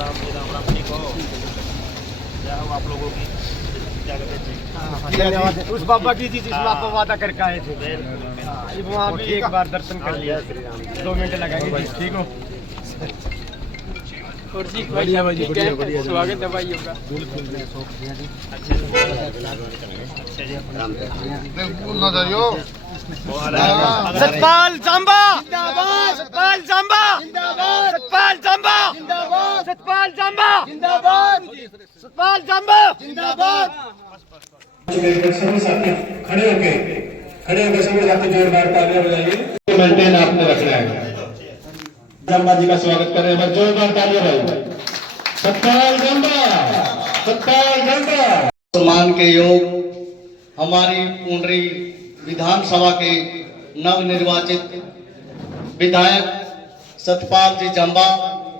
राम जी राम राम। ठीक हो? क्या हो आप लोगों की क्या कहते हैं? धन्यवाद उस बाबा की जिस बाबा वादा करके आए थे। वहाँ भी एक बार दर्शन कर लिया। 2 मिनट लगाएंगे। ठीक हो? बढ़िया भाई, बढ़िया बढ़िया, स्वागत है भाई होगा। सतपाल जांबा जिंदाबाद, सतपाल जांबा जिंदाबाद, सतपाल जांबा जिंदाबाद, सतपाल जांबा जिंदाबाद, सतपाल जांबा जिंदाबाद। समूह साथी खड़े होके समूह साथी जोरदार तालियां बजाइए। मेंटेन आपने रखना है। जांबा जी का स्वागत कर रहे हैं, जोरदार तालियां भाई। सतपाल जांबा, सतपाल जांबा। सम्मान के योग हमारी पुंडरी विधानसभा के नवनिर्वाचित विधायक सतपाल जी जांबा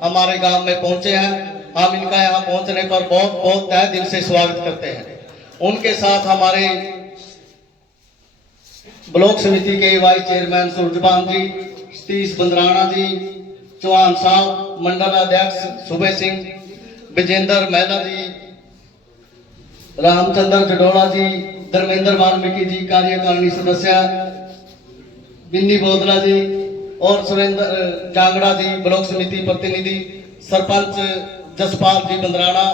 हमारे गांव में पहुंचे हैं। हम इनका यहां पहुंचने पर बहुत बहुत तहे दिल से स्वागत करते हैं। उनके साथ हमारे ब्लॉक समिति के वाइस चेयरमैन सूरजपाल जी, सतीश बंदराना जी, चौहान साहब, मंडल अध्यक्ष सुबह सिंह, विजेंद्र महिला जी, रामचंद्र जडोला जी, धर्मेंद्र वाल्मीकि जी, कार्यकारिणी सदस्य बिन्नी बोदला जी और सुरेंद्र जांगड़ा जी, ब्लॉक समिति प्रतिनिधि, सरपंच जसपाल जी बंदराना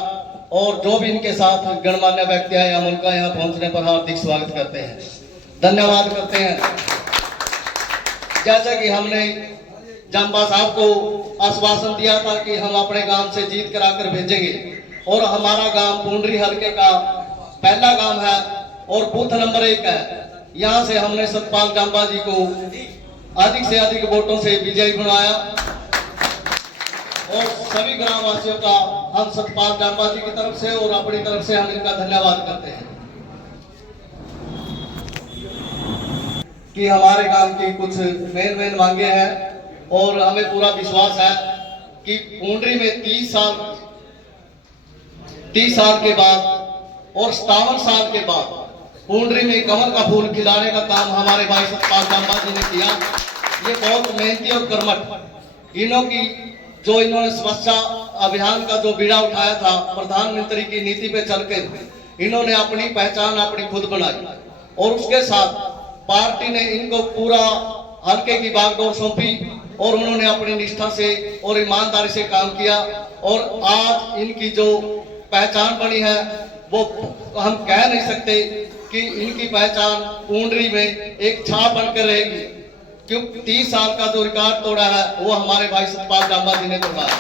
और जो भी इनके साथ गणमान्य व्यक्ति आए, हम उनका यहाँ पहुंचने पर हार्दिक स्वागत करते हैं, धन्यवाद करते हैं। जैसा कि हमने जांबा साहब को आश्वासन दिया था कि हम अपने गांव से जीत कराकर भेजेंगे और हमारा गांव पुंडरी हल्के का पहला गांव है और बूथ नंबर 1 है। यहां से हमने सतपाल जांबा जी को अधिक से अधिक वोटों से विजयी बनाया और सभी ग्रामवासियों का हम सतपाल जांबा जी की तरफ से और अपनी तरफ से हम इनका धन्यवाद करते हैं कि हमारे गांव की कुछ मेन मांगे हैं और हमें पूरा विश्वास है कि पुंडरी में 30 साल के बाद और 57 साल के बाद पुंडरी में कमल का फूल खिलाने का काम हमारे भाई सतपाल जांबा जी ने किया। ये बहुत मेहनती और कर्मठ इन्होंने स्वच्छता अभियान का जो बीड़ा उठाया था, प्रधानमंत्री की नीति पे चलकर इन्होंने अपनी पहचान अपनी खुद बनाई और उसके साथ पार्टी ने इनको पूरा हल्के की बागडोर सौंपी और उन्होंने अपनी निष्ठा से और ईमानदारी से काम किया और आज इनकी जो पहचान बनी है वो हम कह नहीं सकते कि इनकी पहचान पुंडरी में एक छाप बनकर रहेगी, क्योंकि 30 साल का जो रिकॉर्ड तोड़ा है वो हमारे भाई सतपाल जांबा जी ने तोड़ा है।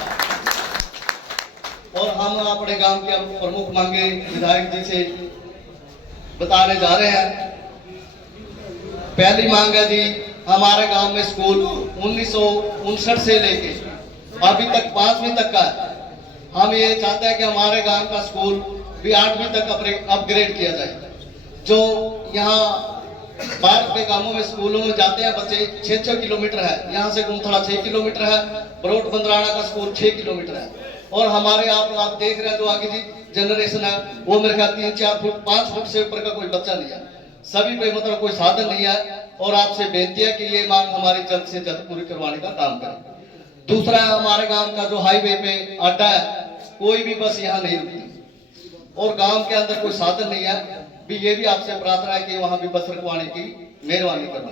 और हम अपने गांव के प्रमुख मांगे विधायक जी से बताने जा रहे हैं। पहली मांग है जी, हमारे गांव में स्कूल 1959 से लेके अभी तक 5वीं तक का है। हम ये चाहते हैं कि हमारे गांव का स्कूल भी 8वीं तक अपग्रेड किया जाए। जो यहाँ बाहर के गांवों में स्कूलों में जाते हैं बच्चे 6-6 किलोमीटर है, यहाँ से गुमथड़ा 6 किलोमीटर है, बरोट बंदराना का स्कूल 6 किलोमीटर है और हमारे आप देख रहे हैं जो आगे जी जनरेशन है वो मेरे ख्याल 3-4 फुट 5 फुट से ऊपर का कोई बच्चा नहीं है, सभी पे मतलब कोई साधन नहीं है और आपसे बेनती है कि ये मांग हमारी जल्द से जल्द पूरी करवाने का काम करें। दूसरा है हमारे गांव का जो हाईवे पे अड्डा है, कोई भी बस यहाँ नहीं रुकती और गांव के अंदर कोई साधन नहीं है, भी ये भी आपसे प्रार्थना है कि वहां भी बस रखवाने की मेहरबानी करना।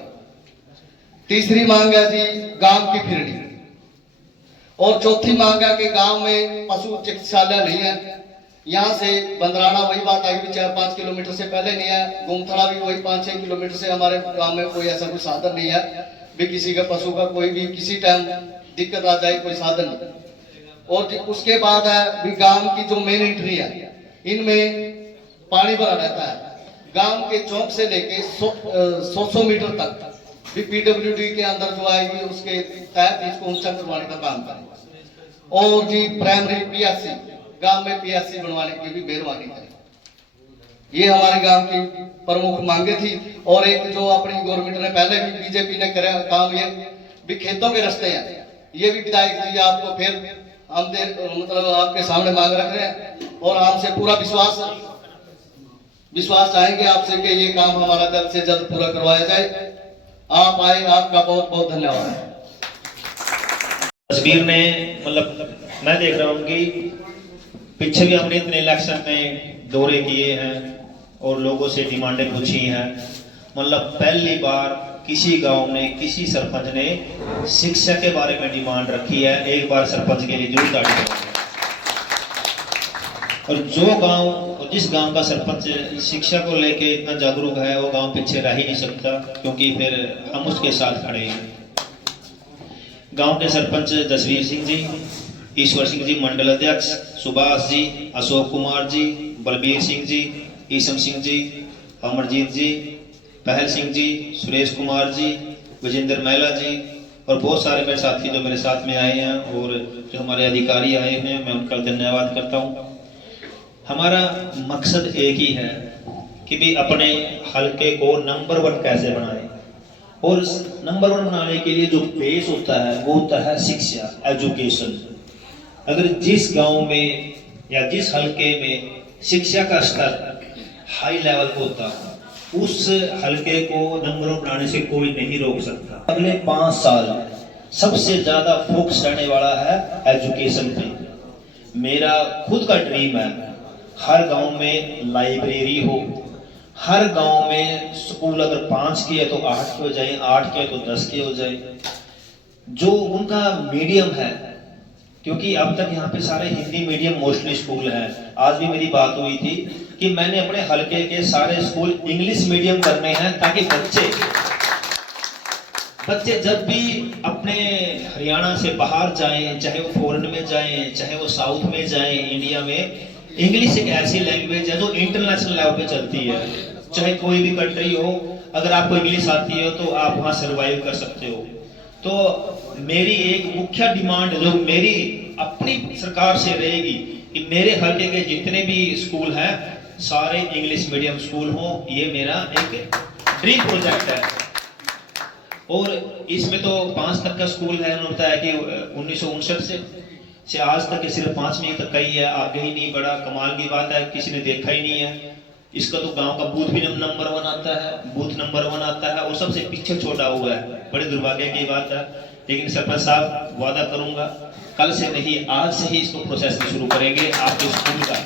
तीसरी मांग है जी गांव की फिरनी और चौथी मांग है कि गांव में पशु चिकित्सालय नहीं है। यहाँ से बंदराना वही बात आई भी 4-5 किलोमीटर से पहले नहीं है, गुमथड़ा भी वही 5-6 किलोमीटर से हमारे गांव में कोई ऐसा कोई साधन नहीं है भी किसी का पशु का कोई भी किसी टाइम दिक्कत आ जाए कोई साधन नहीं। और उसके बाद है भी गांव की जो मेन एंट्री है इनमें पानी भरा रहता है। गांव के चौक से लेके 100 मीटर तक भी पीडब्ल्यूडी के अंदर जो आएगी उसके तहत इसको ऊंचा करवाने का काम करें और जी प्राइमरी पीएससी गांव में पीएससी बनवाने की भी मेहरबानी करें। ये हमारे गांव की प्रमुख मांगे थी। और एक जो अपनी गवर्नमेंट ने पहले भी बीजेपी ने करे काम ये भी खेतों के रास्ते हैं, ये भी विधायक जी आपको फिर हम मतलब आपके सामने मांग रख रहे हैं और हमसे पूरा विश्वास चाहेंगे आपसे कि ये काम हमारा जल्द से जल्द पूरा करवाया जाए। आप आए, आपका बहुत बहुत धन्यवाद। तस्वीर में मतलब मैं देख रहा हूँ कि पीछे भी हमने इतने इलेक्शन में दौरे किए हैं और लोगों से डिमांडें पूछी हैं, मतलब पहली बार किसी गांव में किसी सरपंच ने शिक्षा के बारे में डिमांड रखी है। एक बार सरपंच के लिए जरूर ताड़ी बजाएं। और जो गांव, जिस गांव का सरपंच शिक्षा को लेके इतना जागरूक है, वो गांव पीछे रह ही नहीं सकता, क्योंकि फिर हम उसके साथ खड़े हैं। गांव के सरपंच जसवीर सिंह जी, ईश्वर सिंह जी मंडल अध्यक्ष, सुभाष जी, अशोक कुमार जी, बलबीर सिंह जी, ईसम सिंह जी, अमरजीत जी, पहल सिंह जी, सुरेश कुमार जी, विजेंद्र महिला जी और बहुत सारे मेरे साथी जो मेरे साथ में आए हैं और जो हमारे अधिकारी आए हैं, मैं उनका धन्यवाद करता हूँ। हमारा मकसद एक ही है कि भी अपने हलके को नंबर 1 कैसे बनाए, और नंबर 1 बनाने के लिए जो बेस होता है वो होता है शिक्षा, एजुकेशन। अगर जिस गांव में या जिस हलके में शिक्षा का स्तर हाई लेवल पे होता है, उस हलके को नंबर 1 बनाने से कोई नहीं रोक सकता। अगले 5 साल सबसे ज्यादा फोकस रहने वाला है एजुकेशन पे। मेरा खुद का ड्रीम है हर गांव में लाइब्रेरी हो, हर गांव में स्कूल अगर 5 के है तो 8 के हो जाए, 8 के है तो 10 के हो जाए, जो उनका मीडियम है, क्योंकि अब तक यहाँ पे सारे हिंदी मीडियम मोस्टली स्कूल हैं। आज भी मेरी बात हुई थी कि मैंने अपने हलके के सारे स्कूल इंग्लिश मीडियम करने हैं, ताकि बच्चे जब भी अपने हरियाणा से बाहर जाएं, चाहे वो फॉरेन में जाएं, चाहे वो साउथ में जाएं, इंडिया में, इंग्लिश एक ऐसी लैंग्वेज है जो इंटरनेशनल लेवल पे चलती है। चाहे कोई भी कंट्री हो, अगर आपको इंग्लिश आती है तो आप वहां सर्वाइव कर सकते हो। तो मेरी एक मुख्य डिमांड जो मेरी अपनी सरकार से रहेगी कि मेरे हलके के जितने भी स्कूल हैं सारे इंग्लिश मीडियम स्कूल हों। ये मेरा एक ड्रीम प्रोजेक्ट है। और इसमें तो 5 तक का स्कूल है, उन्होंने बताया कि 1959 से आज तक सिर्फ 5वीं तक का ही है, आगे ही नहीं बढ़ा। कमाल की बात है, किसी ने देखा ही नहीं है। इसका तो गांव का बूथ भी नंबर 1 आता है, बूथ नंबर 1 आता है और सबसे पीछे छोड़ा हुआ है। बड़े दुर्भाग्य की बात है, लेकिन सरपंच साहब वादा करूंगा कल से नहीं आज से ही इसको प्रोसेस में शुरू करेंगे आपके स्कूल का।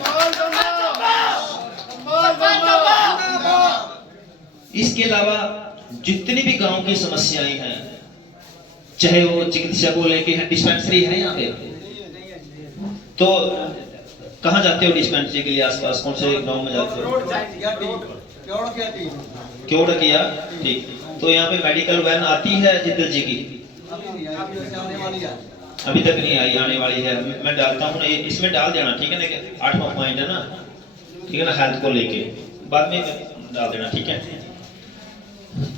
इसके अलावा जितनी भी गांव की समस्याएं हैं, चाहे वो चिकित्सा को लेके है, डिस्पेंसरी है यहाँ पे, तो कहाँ जाते हो डिस्पेंसरी के लिए? आसपास कौन से गांव में जाते हो? क्यों किया? ठीक, तो यहाँ पे मेडिकल वैन आती है जिद्दर जी की? अभी तक नहीं आई, आने वाली है। मैं डालता हूँ, इसमें डाल देना, ठीक है ना? 8वां पॉइंट है ना, ठीक है ना, हेल्थ को लेके बाद में डाल देना, ठीक है।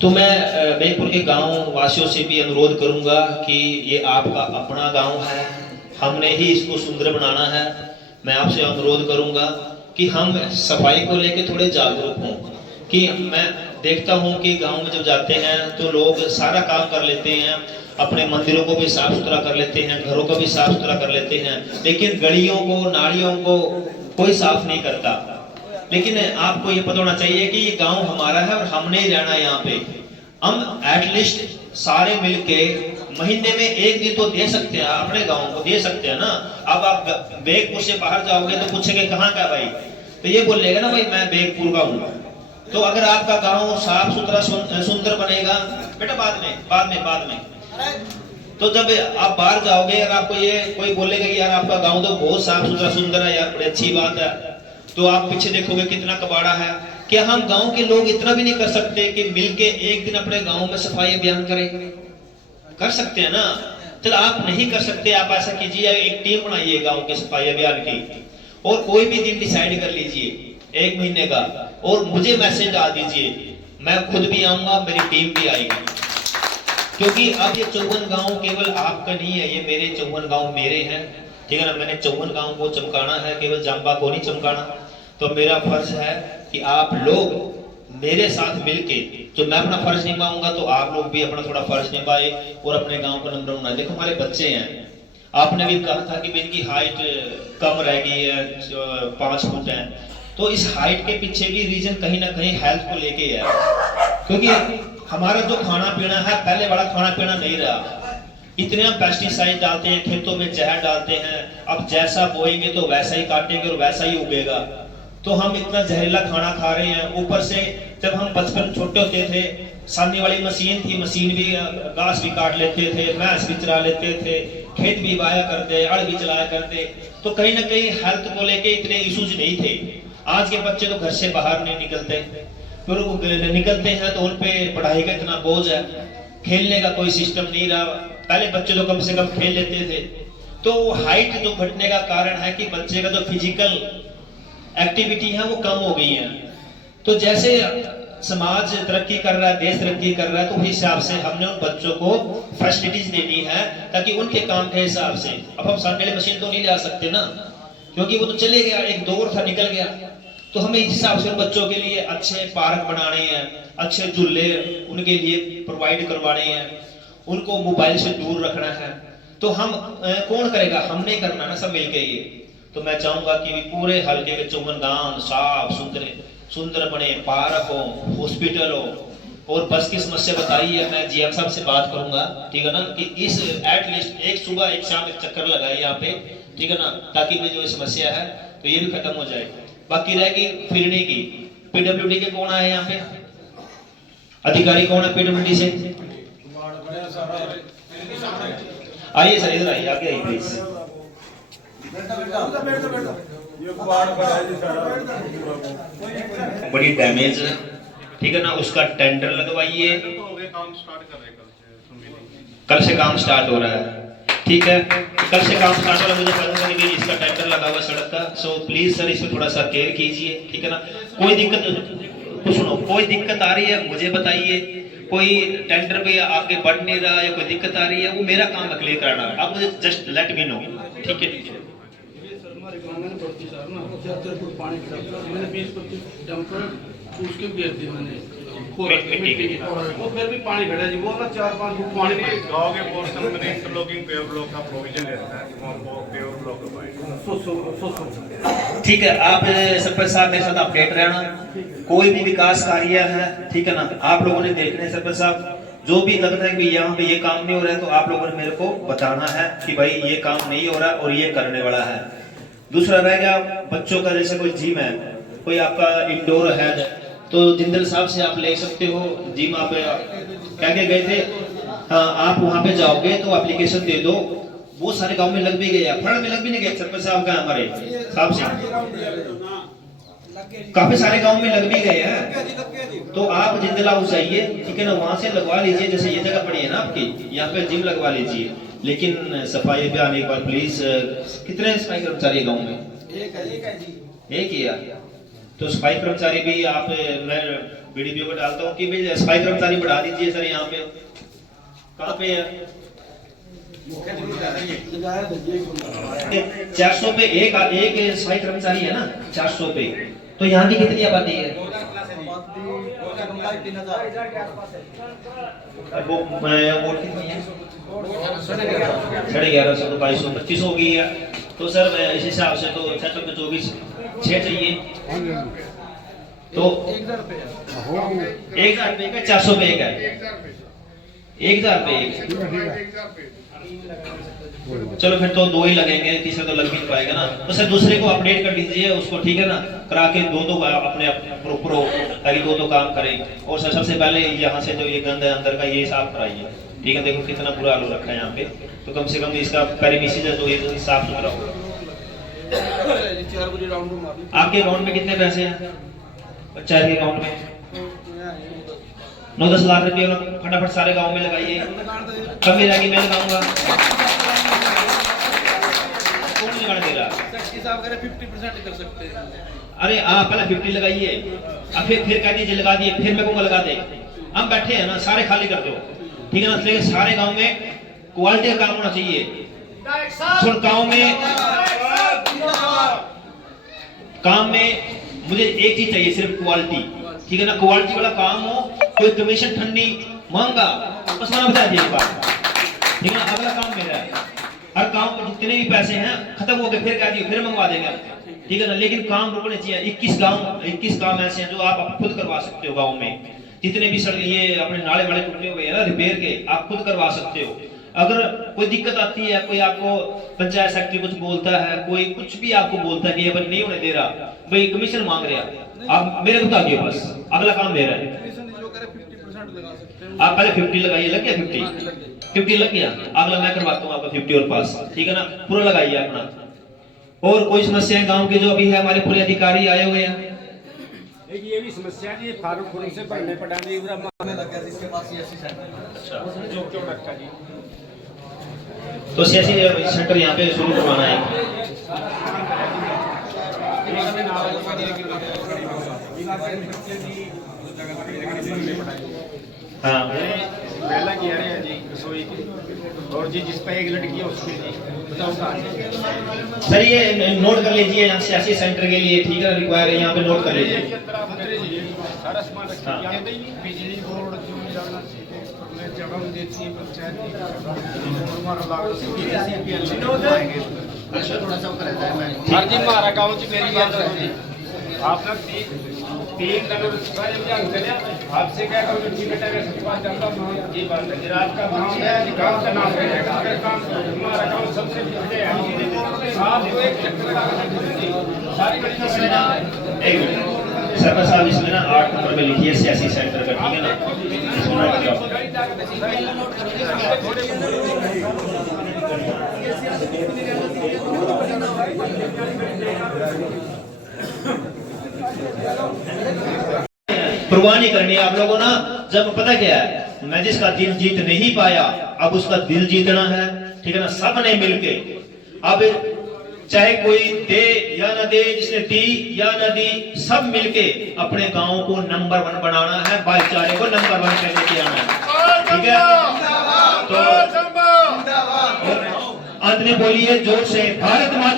तो मैं बेगपुर के गांव वासियों से भी अनुरोध करूंगा कि ये आपका अपना गांव है, हमने ही इसको सुंदर बनाना है। मैं आपसे अनुरोध करूंगा कि हम सफाई को लेके थोड़े जागरूक हों। कि मैं देखता हूं कि गांव में जब जाते हैं तो लोग सारा काम कर लेते हैं, अपने मंदिरों को भी साफ सुथरा कर लेते हैं, घरों को भी साफ सुथरा कर लेते हैं, लेकिन गलियों को, नालियों को कोई साफ नहीं करता। लेकिन आपको ये पता होना चाहिए कि ये गांव हमारा है और हमने ही रहना है यहाँ पे। हम एटलीस्ट सारे मिलके महीने में 1 दिन तो दे सकते हैं, अपने गांव को दे सकते हैं ना। अब आप बेगपुर से बाहर जाओगे तो पूछेंगे कहाँ का भाई, तो ये बोलेगा ना भाई मैं बेगपुर का हूँ। तो अगर आपका गांव साफ सुथरा सुंदर बनेगा बेटा, बाद में तो जब आप बाहर जाओगे अगर आपको ये कोई बोलेगा कि यार आपका गांव तो बहुत साफ सुथरा सुंदर है यार, बड़ी अच्छी बात है, तो आप पीछे देखोगे कितना कबाड़ा है। क्या हम गांव के लोग इतना भी नहीं कर सकते कि मिलके एक दिन अपने गांव में सफाई अभियान करें? कर सकते हैं ना। चल आप नहीं कर सकते, आप ऐसा कीजिए, एक टीम बनाइए गांव के सफाई अभियान की और कोई भी दिन डिसाइड कर लीजिए 1 महीने का और मुझे मैसेज डाल दीजिए। मैं खुद भी आऊंगा, मेरी टीम भी आएगी, क्योंकि अब ये 54 गांव केवल आपका नहीं है, ये मेरे 54 गांव मेरे हैं, ठीक है ना। मैंने 54 गांव को चमकाना है, केवल जांबा को नहीं चमकाना। तो मेरा फर्ज है कि आप लोग मेरे साथ मिलके, जो मैं अपना फर्ज निभाऊंगा तो आप लोग भी अपना थोड़ा फर्ज निभाए और अपने गांव का नंबर बनाए। देखो हमारे बच्चे हैं, आपने भी कहा था कि इनकी हाइट कम रह गई है, 5 फुट है, तो इस हाइट के पीछे भी रीजन कहीं ना कहीं हेल्थ को लेके है। क्योंकि हमारा जो खाना पीना है पहले वाला खाना पीना नहीं रहा। इतने हम पेस्टिसाइड डालते हैं, खेतों में जहर डालते हैं, अब जैसा बोएंगे तो वैसा ही काटेंगे और वैसा ही उगेगा। तो हम इतना जहरीला खाना खा रहे हैं। ऊपर से जब हम बचपन छोटे होते थे, सामने वाली मशीन थी, मशीन भी घास भी काट लेते थे, भैंस भी चरा लेते थे, खेत भी बाया करते, अड़ भी चलाया करते। तो कहीं ना कहीं हेल्थ को लेके इतने इश्यूज नहीं थे। आज के बच्चे तो घर से बाहर नहीं निकलते, फिर वो निकलते हैं तो उन पे पढ़ाई का इतना बोझ है, खेलने का कोई सिस्टम नहीं रहा। पहले बच्चे तो कम से कम खेल लेते थे। तो हाइट जो घटने का कारण है कि बच्चे का जो फिजिकल एक्टिविटी है वो कम हो गई है। तो जैसे समाज तरक्की कर रहा है, देश तरक्की कर रहा है, तो उस हिसाब से हमने उन बच्चों को फैसिलिटीज देनी है ताकि उनके काम के हिसाब से। अब हम सामने वाली मशीन तो नहीं ला सकते ना, क्योंकि वो तो चले गया, एक दौर था निकल गया। तो हमें इस हिसाब से बच्चों के लिए अच्छे पार्क बनाने हैं, अच्छे झूले उनके लिए प्रोवाइड करवाने हैं, उनको मोबाइल से दूर रखना है। तो हम कौन करेगा? हमने करना ना, सब मिलके ये। तो मैं चाहूंगा कि पूरे हल्के के चौगनगांव साफ सुंदर बने, पार्क हो, हॉस्पिटल हो, और बस की समस्या बताई है। मैं जीएम साहब से बात करूंगा, ठीक है ना, कि इस एटलीस्ट एक सुबह एक शाम एक चक्कर लगाए यहाँ पे, ठीक है ना, ताकि भी जो समस्या है तो ये भी खत्म हो जाए। बाकी रहेगी फिरने की। पीडब्ल्यूडी के कौन आए यहाँ पे? अधिकारी कौन है पीडब्ल्यूडी से? आइए सर, इधर आइए, आगे आइए प्लीज। बड़ी डैमेज है, ठीक है ना, उसका टेंडर लगवाइए। कल से काम स्टार्ट हो रहा है, ठीक है, कल से काम स्टार्ट हो रहा है। मुझे पता नहीं कि इसका टेंडर लगा हुआ सड़क का। सो प्लीज सर, इसमें थोड़ा सा केयर कीजिए, ठीक है ना। कोई दिक्कत, कुछ सुनो, कोई दिक्कत आ रही है मुझे बताइए। कोई टेंडर पे आगे बढ़ नहीं रहा या कोई दिक्कत आ रही है, वो मेरा काम है क्लियर कराना। आप मुझे जस्ट लेट मी नो, ठीक है। उसके घेर दी मैंने, वो फिर भी पानी खड़ा जी, वो ना 4-5 फुट पानी। गांव के पोर्शन में इंटरलॉकिंग पेवर ब्लॉक का प्रोविजन रहता है, वो पेवर ब्लॉक ठीक है, आप सरपंच साहब मेरे साथ अपडेट रहना। कोई भी विकास कार्य है, ठीक है ना, आप लोगों ने देखना है। सरपंच साहब, जो भी लगता है कि यहाँ पे ये काम नहीं हो रहा है, तो आप लोगों ने मेरे को बताना है कि भाई ये काम नहीं हो रहा और ये करने वाला है। दूसरा रहेगा बच्चों का, जैसे कोई जिम है, कोई आपका इंडोर है, तो जिंदल साहब से आप ले सकते हो जिम। आप क्या क्या गए थे, हाँ, आप वहाँ पे जाओगे तो एप्लीकेशन दे दो। वो सारे गांव में लग भी गया, फड़ में लग भी नहीं गया। सरपंच साहब का हमारे साहब से काफी सारे गांव में लग भी गए हैं। तो आप जिंदल हाउस जाइए, ठीक है ना, वहां से लगवा लीजिए। जैसे ये जगह पड़ी है ना आपकी, यहाँ पे जिम लगवा लीजिए। लेकिन सफाई अभियान एक बार प्लीज। कितने सफाई कर्मचारी गाँव में? एक ही है। तो सफाई कर्मचारी भी आप, मैं वीडियो को डालता हूँ कि भाई सफाई कर्मचारी बढ़ा दीजिए सर। यहाँ पे कहाँ पे है? 400 पे एक सफाई कर्मचारी है ना, 400 पे। तो यहाँ की कितनी आबादी है? वो वोट कितनी है? 1150 तो 2225 हो गई है। तो सर इस हिसाब से तो 6 पे 24 6 चाहिए। तो 1000 रुपये का 400 पे एक है, 1000 पे एक। चलो फिर तो 2 ही लगेंगे, तीसरा तो लग भी नहीं पाएगा ना। तो सर दूसरे को अपडेट कर दीजिए उसको, ठीक है ना, करा के 2 अपने प्रो ताकि 2 काम करें। और सर सबसे पहले यहाँ से जो ये गंद है अंदर का, ये साफ कराइए, ठीक है। देखो कितना बुरा हाल हो रखा है यहाँ पे। तो कम से कम इसका पेरिमीटर है तो ये साफ सुथरा होगा। आपके अकाउंट में कितने पैसे हैं? पंचायत के अकाउंट में 9-10 लाख रुपये फटाफट सारे गांव में लगाइए। कब मिलेगी? मैं लगाऊंगा। कौन लगाने दे रहा? 50% कर सकते हैं। अरे आप पहले 50 लगाइए, अब फिर कह दीजिए लगा दिए, फिर मैं कहूँगा लगा दे। हम बैठे हैं ना, सारे खाली कर दो, ठीक है ना। लेकिन सारे गांव में क्वालिटी का काम होना चाहिए। काम में मुझे एक चीज चाहिए, सिर्फ क्वालिटी, ठीक है ना। क्वालिटी वाला काम हो, कोई कमीशन ठंडी महंगा बस मैंने बता दिया बात, ठीक है ना। अगला काम मेरा है, हर काम में जितने भी पैसे हैं खत्म हो गए फिर कह दिए फिर मंगवा देंगे, ठीक है ना। लेकिन काम रुकने चाहिए। 21 काम ऐसे हैं जो आप खुद करवा सकते हो गाँव में। जितने भी सड़क ये अपने नाले वाले टूटे हुए हैं ना रिपेयर के, आप खुद करवा सकते हो। अगर कोई दिक्कत आती है, कोई आपको पंचायत सेक्रेटरी कुछ बोलता है, कोई कुछ भी आपको बोलता है कि ये बन नहीं होने दे रहा, भाई कमीशन मांग रहा, आप मेरे बता दियो, बस अगला काम मेरा है। जो करे 50% लगा सकते हैं। आप पहले 50 लगाइए, लग गया 50 लग गया, अगला मैं करवाता हूँ आपका 50 और पास, ठीक है ना, पूरा लगाइए अपना। और कोई समस्या है गांव के जो अभी है, हमारे पूरे अधिकारी आए हुए हैं। एक ये भी समस्या जी, फारूक से भरने पड़ाने हमें लग गया जिसके पास सीएससी सेंटर जो क्यों रखा जी। तो सियासी सेंटर यहाँ पे शुरू करवाना है। हाँ पहला की रहे हैं जी रसोई की, और जी जिस पे एक लड़की है उसके जी बताओ कहाँ है? सर ये नोट कर लीजिए, यहाँ सियासी सेंटर के लिए, ठीक है, रिक्वायर है, यहाँ पे नोट कर लीजिए। सारा सामान रखा हाँ। है, बिजली बोर्ड जो भी लगना चाहिए, मैं जगह देती है पंचायत अच्छा थोड़ा सा ऊपर रहता है मैं हर जी हमारा गाँव जी मेरी बात है आप लोग तीन आपसे क्या करो कि बेटा सबके पास जाता हूँ ये बात है, रात का गाँव है, गाँव का नाम है, अगर काम हमारा गाँव सबसे पहले है, आप एक चक्कर लगा सारी बड़ी एक मिनट सरपंच साहब, इसमें ना 8 नंबर पे लिखिए सियासी सेंटर का, ठीक है ना, इसमें नोट लगाओ। परवाह नहीं करनी आप लोगों ना, जब पता क्या है, मैं जिसका दिल जीत नहीं पाया, अब उसका दिल जीतना है, ठीक है ना, सबने मिलके। अब चाहे कोई दे या ना दे, जिसने दी या ना दी, सब मिलके अपने गांव को नंबर 1 बनाना है, भाईचारे को नंबर 1 पे लेके आना है, ठीक है। तो अंत में बोलिए जोर से, भारत माता